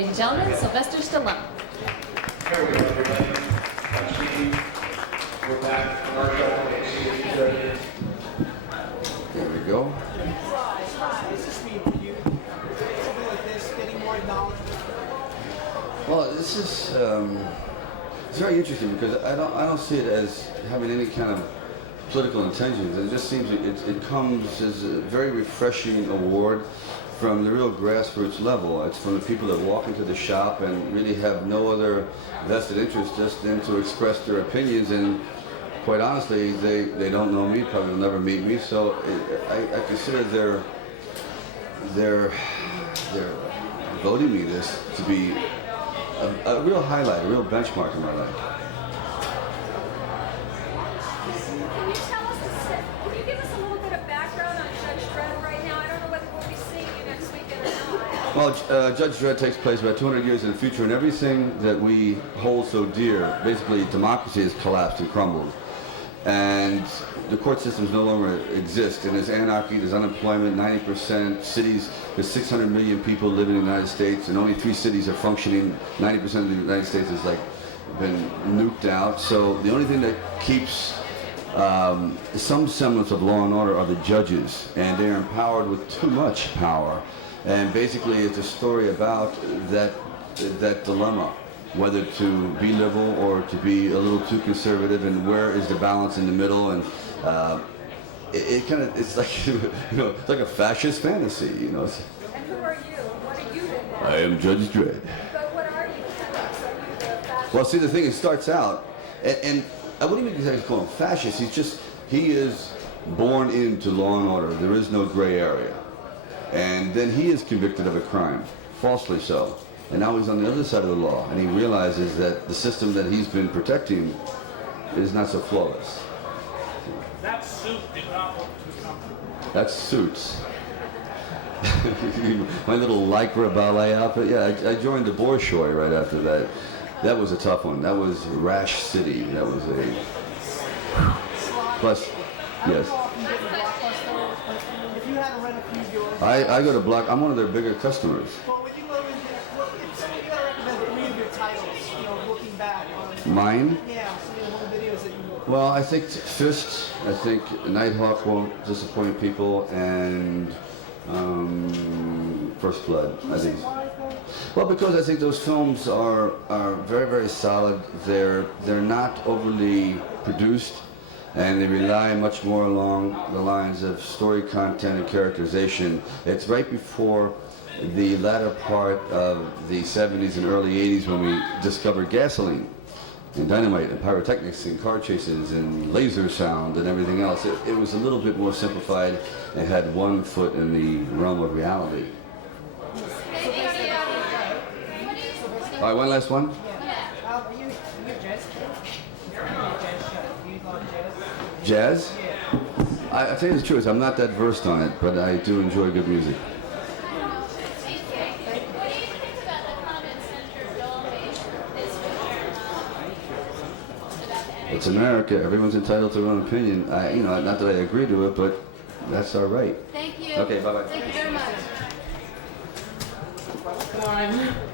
ladies and gentlemen, Sylvester Stallone. Here we go, everybody. We're back from our show. There we go. What's this mean for you? Something like this, getting more acknowledgement? Well, this is it's very interesting because I don't see it as having any kind of political intentions. It just seems it comes as a very refreshing award from the real grassroots level. It's from the people that walk into the shop and really have no other vested interest just than to express their opinions, and quite honestly, they don't know me, probably will never meet me, so I consider they're voting me this to be a real highlight, a real benchmark in my life. Can you tell us, can you give us a little bit of background on Judge Dredd right now? I don't know whether we'll be seeing you next weekend or not. Well, Judge Dredd takes place about 200 years in the future, and everything that we hold so dear, basically democracy has collapsed and crumbled. And the court systems no longer exist, and there's anarchy, there's unemployment, 90% cities, there's 600 million people living in the United States, and only 3 cities are functioning. 90% of the United States has been nuked out. So the only thing that keeps some semblance of law and order are the judges, and they're empowered with too much power. And basically it's a story about that dilemma, whether to be liberal or to be a little too conservative, and where is the balance in the middle. And it's like it's like a fascist fantasy, And who are you? What are you in that? I am Judge Dredd. But what are you? Well, see, the thing, it starts out, and I wouldn't even exactly call him fascist. He is born into law and order. There is no gray area. And then he is convicted of a crime, falsely so. And now he's on the other side of the law, and he realizes that the system that he's been protecting is not so flawless. That suit did not look too comfortable. That's Suits. My little Lycra ballet outfit. Yeah, I joined the Bolshoi right after that. That was a tough one. That was Rash City. That was a... Plus, yes. If you had to rent a few of yours, I go to Block. I'm one of their bigger customers. well, would you go into, you gotta recommend 3 of your titles, looking back on, Mine? yeah, some of the home videos that you Well, I think Fist, I think Nighthawk won't disappoint people, and First Blood, I think. Well, because I think those films are very, very solid. They're not overly produced, and they rely much more along the lines of story content and characterization. It's right before the latter part of the 70s and early 80s when we discovered gasoline and dynamite and pyrotechnics and car chases and laser sound and everything else. It was a little bit more simplified and had one foot in the realm of reality. All right, one last one. are you jazz Jazz? I tell you the truth, I'm not that versed on it, but I do enjoy good music. It's America. Everyone's entitled to their own opinion. Not that I agree to it, but that's our right. Thank you. Okay, bye-bye. Thank you very much. One.